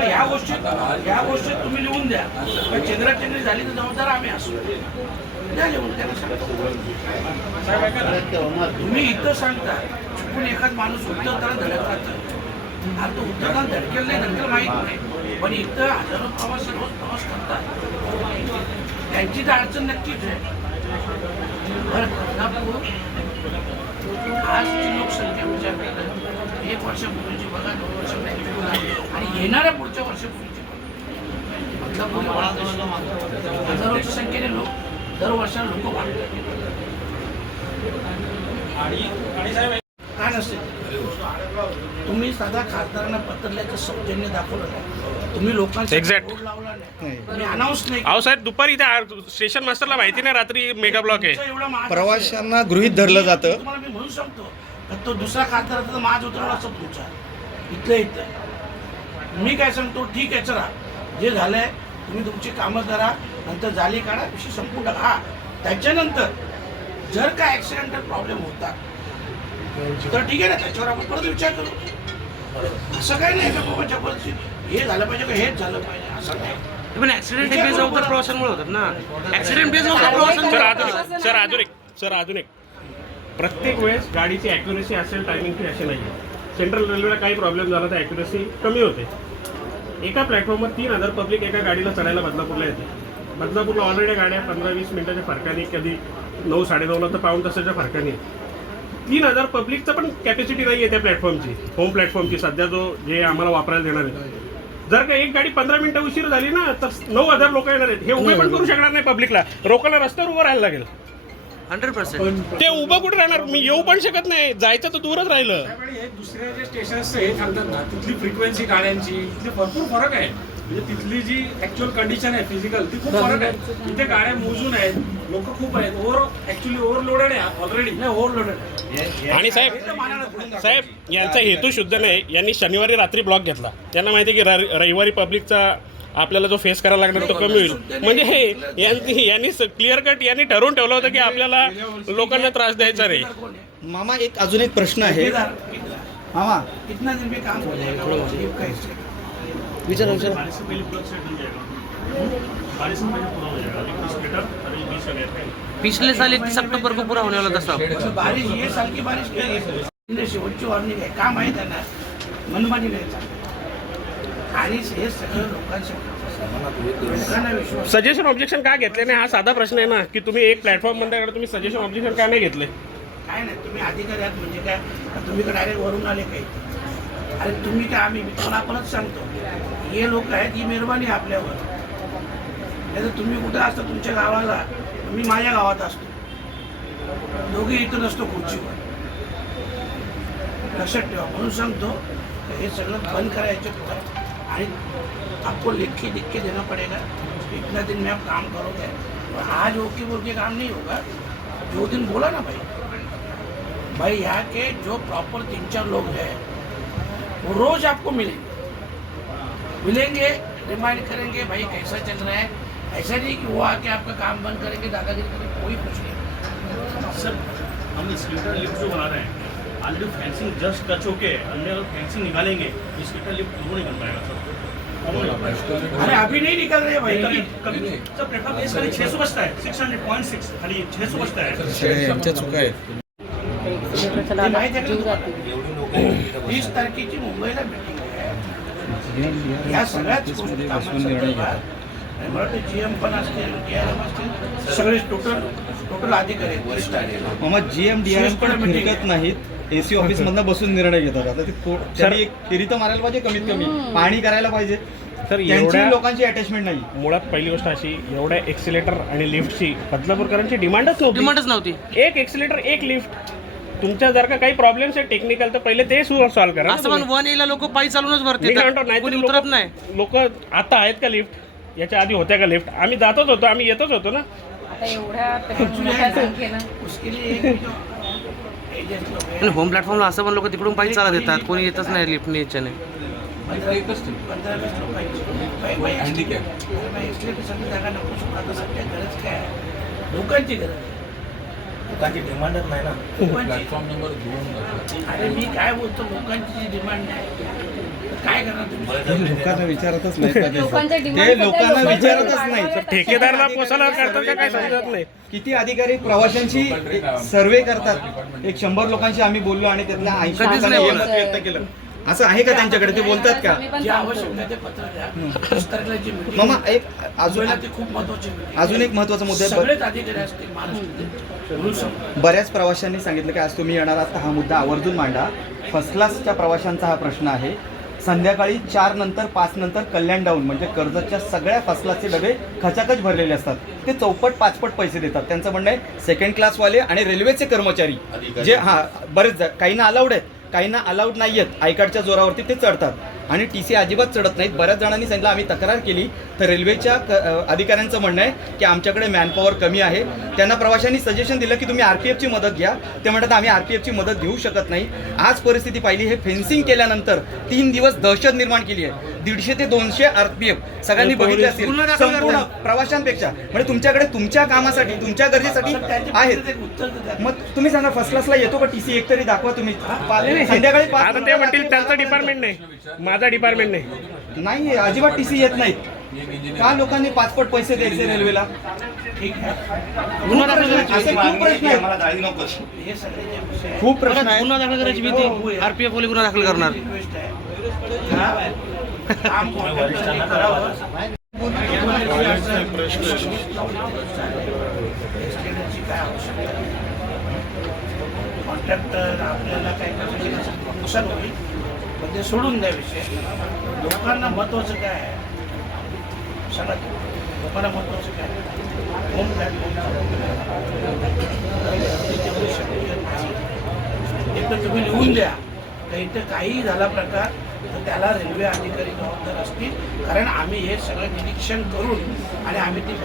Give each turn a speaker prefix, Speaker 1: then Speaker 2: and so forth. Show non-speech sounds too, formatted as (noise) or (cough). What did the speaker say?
Speaker 1: ह्या गोष्टीत ह्या गोष्टीत तुम्ही लिहून द्या. पण चंद्राचंद्री झाली तर जबाबदार आम्ही असू. द्या लिहून त्याला तुम्ही इथं सांगता चुकून एखाद माणूस उत्तर त्याला धडक राहतं आता तो उत्तर धडकेल नाही धडकेल माहीत नाही. पण इथं हजारो प्रवासी रोज प्रवास करतात. त्यांची तर अडचण नक्कीच आहे. बरं एक वर्षापूर्वीची बघा दोन वर्षापूर्वीची बघा. आणि येणाऱ्या पुढच्या वर्षापूर्वीची बघा. बदलापूर हजारोच्या संख्येने लोक दर वर्षाला लोक वाढतात काय नसते. तुम्ही साधा खासदारांना पत्रल्याचं सौजन्य दाखवलं नाही. तुम्ही लोकांचा लावला नाही. तुम्ही अनाऊन्स नाही
Speaker 2: अहो साहेब दुपारी त्या स्टेशन मास्टरला माहिती नाही रात्री मेगा ब्लॉक आहे.
Speaker 1: एवढा
Speaker 3: प्रवाशांना गृहीत धरलं जातं.
Speaker 1: तुम्हाला मी म्हणून सांगतो. का तो दुसरा खासदार तर माझ उतरवला असं तुमचा. इथलं इथं. मी काय सांगतो ठीक आहे चला. जे झालंय तुम्ही तुमची कामं करा नंतर जाली काढा विषय टाका हा त्याच्यानंतर जर का ॲक्सिडेंटल प्रॉब्लेम होता तर ठीक आहे ना त्याच्यावर आपण परत विचार करू. असं काही नाही का बाबा जबरदस्ती? हे झालं पाहिजे का हेच झालं पाहिजे? असं नाही.
Speaker 4: पण ऍक्सिडेंट हे बेजबाबदार प्रवाशांमुळे होतात ना. ऍक्सिडेंट
Speaker 2: सर अजून एक सर एक. सर अजून एक. प्रत्येक वेळेस गाडीची ॲक्युरेसी असेल टायमिंगची अशी नाही आहे सेंट्रल रेल्वेला काही प्रॉब्लेम झाला तर ॲक्युरेसी कमी होते. एका प्लॅटफॉर्मवर तीन हजार पब्लिक एका गाडीला चढायला बदलापूरला येते. बदलापूरला ऑलरेडी गाड्या पंधरा वीस मिनिटाच्या फरकाने कधी नऊ साडेनऊला तर पाऊण तासाच्या फरकाने. तीन हजार पब्लिकचं पण कॅपॅसिटी नाही आहे त्या प्लॅटफॉर्मची होम प्लॅटफॉर्मची सध्या जो जे आम्हाला वापरायला देणार आहे जर का एक गाडी पंधरा मिनिटं उशीर झाली ना तर नऊ हजार लोक येणार आहेत. हे उभे पण करू शकणार नाही पब्लिकला लोकांना रस्त्यावर उभं राहायला लागेल.
Speaker 4: Hundred percent.
Speaker 2: ते उभं कुठे राहणार? मी येऊ पण शकत नाही. जायचं तर दूरच राहिलं.
Speaker 5: हे दुसऱ्या जे स्टेशन्स हे थांबतात ना तिथली फ्रिक्वेन्सी गाड्यांची इथले भरपूर फरक आहे म्हणजे तिथली जी ऍक्च्युअल कंडिशन आहे फिजिकल ती खूप फरक आहे. इथे गाड्या मोजून आहेत लोक खूप आहेत ओव्हर ऍक्च्युली ओव्हरलोडेड आहे ऑलरेडी
Speaker 1: नाही ओव्हरलोडेड
Speaker 2: आणि साहेब साहेब यांचा हेतू शुद्ध नाही. यांनी शनिवारी रात्री ब्लॉक घेतला. त्यांना माहिती की रा- रविवारी पब्लिकचा आपल्याला जो फेस करायला लागणार तो कमी होईल. म्हणजे हे यांनी यांनी क्लिअर कट यांनी ठरवून ठेवलं होतं की आपल्याला लोकांना त्रास द्यायचा नाही.
Speaker 3: मामा एक अजून एक प्रश्न आहे. मामा.
Speaker 1: कितना दिन में काम हो जाएगा ये कैसे
Speaker 3: विचार विचार.
Speaker 4: पिछले साल इकतीस अक्टूबर को पूरा होने वाला था सब
Speaker 1: तो बारिश ये साल की बारिश क्या है? शेवटची वॉर्निंग आहे काम आहे त्यांना मनमानी नाही चालत आणि हे सगळं
Speaker 2: सजेशन ऑब्जेक्शन का घेतले नाही? हा साधा प्रश्न आहे ना की तुम्ही एक प्लॅटफॉर्म बंद तुम्ही सजेशन ऑब्जेक्शन का नाही घेतले?
Speaker 1: काय नाही तुम्ही अधिकारी आहात म्हणजे काय? का तुम्ही डायरेक्ट वरून आले काही? अरे तुम्ही काय आम्ही मी तुम्हाला आपणच सांगतो. हे लोक आहेत ही मेहरबानी आहे आपल्यावर. नाही तर तुम्ही कुठं असता तुमच्या गावाला? मी माझ्या गावात असतो. दोघे इथं नसतो खुर्चीवर. लक्षात ठेवा म्हणून सांगतो हे सगळं बंद करायचे आणि आपको लिख के लिख के देना पड़ेगा। इतना दिन में आप काम करोगे। और आज ओके बोल के काम नहीं होगा। जो दिन बोला ना भाई। भाई, यहाँ के जो प्रॉपर तीन चार लोग हैं, वो रोज आपको मिलेंगे। मिलेंगे रिमाइंड करेंगे, भाई कैसा चल रहा है? ऐसा नहीं कि वो आके आपका काम बंद करेंगे, दादागिरी करेंगे, कोई कुछ नहीं।
Speaker 6: सर हम स्कूटर लिफ्ट जो बना रहे हैं ऑलरेडी फेंसिंग जस्ट टच होके अंदर फेंसिंग निकालेंगे स्कूटर लिफ्ट वो नहीं बन पाएगा सर।
Speaker 1: अरे अभी नहीं निकल रहे भाई
Speaker 6: कभी कभी सर प्लेटफॉर्म एस खाली छः सौ बचता है सिक्स हंड्रेड पॉइंट सिक्स खाली छः सौ बचता है।
Speaker 3: चुका आहेत
Speaker 1: ते? तुम्हाला? वीस तारखेची मुंबईला मीटिंग आहे या सगळ्याच गोष्टी मला वाटतं जी एम पण असतील डी आर एम असतील सगळे टोटल टोटल अधिकारी वरिष्ठ अधिकारी
Speaker 3: मामा जी एम डी आर पण फिरकत नाहीत। एसी ऑफिस मधनं बसून निर्णय घेतात. आता ते थो- त्यांनी एक फेरी तर मारायला पाहिजे कमीत कमी. पाणी करायला पाहिजे.
Speaker 2: तर
Speaker 3: त्यांची
Speaker 2: एवढ्या
Speaker 3: लोकांची अटॅचमेंट नाही.
Speaker 2: मुळात पहिली गोष्ट अशी एवढ्या एक्सिलेटर आणि लिफ्टची बदलापूरकरांची डिमांडच नव्हती.
Speaker 4: डिमांडच नव्हती.
Speaker 2: एक एक्सिलेटर एक लिफ्ट तुमच्या जर का काही प्रॉब्लेम्स आहे टेक्निकल तर पहिले ते सॉल्व्ह करा
Speaker 4: असं पण वन एला लोक पायी चालूनच
Speaker 2: मी काय म्हणतो
Speaker 4: भरते कोणी उतरत नाही.
Speaker 2: लोक आता आहेत का लिफ्ट याच्या आधी होत्या का लिफ्ट आम्ही जातच होतो आम्ही येतच होतो ना.
Speaker 7: आता एवढ्या (laughs) संख्येनं
Speaker 4: आणि होम प्लॅटफॉर्मला असं पण लोक तिकडून पायी चालत येतात. कोणी येतच नाही लिफ्टने याच्याने.
Speaker 1: लोकांची गरज? लोकांची गरज आहे.
Speaker 8: लोकांची डिमांडच नाही ना. प्लॅटफॉर्म नंबर दोन
Speaker 1: अरे मी काय बोलतो? लोकांची जी डिमांड आहे काय करणार तुम्ही?
Speaker 3: हे लोकांना विचारतच नाही. ते लोकांना विचारतच नाही.
Speaker 2: ठेकेदाराला पोसायला करतात का काय समजत नाही?
Speaker 3: किती अधिकारी प्रवाशांची सर्वे करतात? एक शंभर लोकांशी आम्ही बोललो आणि त्यातल्या ऐंशी लोकांनी हे. मत व्यक्त केलं. असं आहे का त्यांच्याकडे? ते बोलतात का? मामा एक अजून. अजून एक महत्त्वाचा मुद्दा बऱ्याच प्रवाशांनी सांगितलं की आज तुम्ही येणार आहात. तर हा मुद्दा आवर्जून मांडा. फर्स्ट क्लासच्या प्रवाशांचा हा प्रश्न आहे. संध्याकाळी चार नंतर पाच नंतर कल्याण डाऊन म्हणजे कर्जतच्या सगळ्या फसलाचे डबे खचाखच भरलेले असतात. ते चौपट पाचपट पैसे देतात. त्यांचं म्हणणं आहे सेकंड क्लासवाले आणि रेल्वेचे कर्मचारी जे हां बरेच काही काहींना अलाउड आहेत. काहींना अलाउड नाही आहेत आय कार्डच्या जोरावरती ते चढतात. आणि टी सी अजिबात चढत नाहीत. बऱ्याच जणांनी सांगितलं आम्ही तक्रार केली. तर रेल्वेच्या अधिकाऱ्यांचं म्हणणं आहे की आमच्याकडे मॅनपॉवर कमी आहे. त्यांना प्रवाशांनी सजेशन दिलं की तुम्ही आर पी एफची मदत घ्या. ते म्हणतात आम्ही आर पी एफची मदत घेऊ शकत नाही. आज परिस्थिती पाहिली हे फेन्सिंग केल्यानंतर तीन दिवस दहशत निर्माण केली आहे. दीडशे ते दोनशे आर पी एफ सगळ्यांनी बघितले असतील.
Speaker 4: गुन्हा दाखल
Speaker 3: संपूर्ण. प्रवाशांपेक्षा. म्हणजे तुमच्याकडे तुमच्या कामासाठी तुमच्या गरजेसाठी आहेत. मग तुम्ही सांगा फर्स्ट क्लासला येतो का टी सी एक तरी दाखवा तुम्ही. संध्याकाळी
Speaker 2: आता ते म्हणतील त्यांचं डिपार्टमेंट नाही. माझा डिपार्टमेंट नाही.
Speaker 3: नाही अजिबात टी सी येत नाहीत का लोकांनी पाचपट पैसे द्यायचे रेल्वेला?
Speaker 1: आहे.
Speaker 3: खूप प्रश्न
Speaker 1: हे आहेत.
Speaker 4: गुन्हा दाखल करायची भीती? आरपीएफ वाले गुन्हा दाखल करणार.
Speaker 1: आहे. हा, काम करावं एक्सटेंडरची कॉन्ट्रॅक्टर आपल्याला काही करायचं नुकसान होईल पण ते सोडून द्या विषय लोकांना महत्वाचं काय आहे सांगा लोकांना महत्वाचं काय होम प्लॅटफॉर्म एक तर तुम्ही लिहून द्या तर इथं काही झाला प्रकार त्याला रेल्वे अधिकारी जबाबदार असतील. कारण आम्ही हे सगळं निरीक्षण करून आणि आम्ही ती